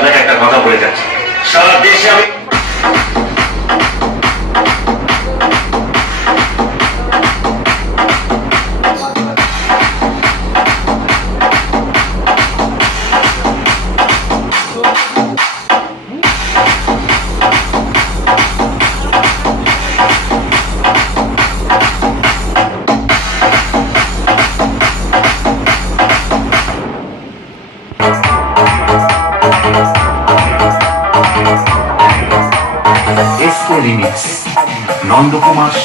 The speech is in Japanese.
আপনাকে একটা কথা বলে যাচ্ছি। সারা দেশে আমি コリミックス。ノンドコマー「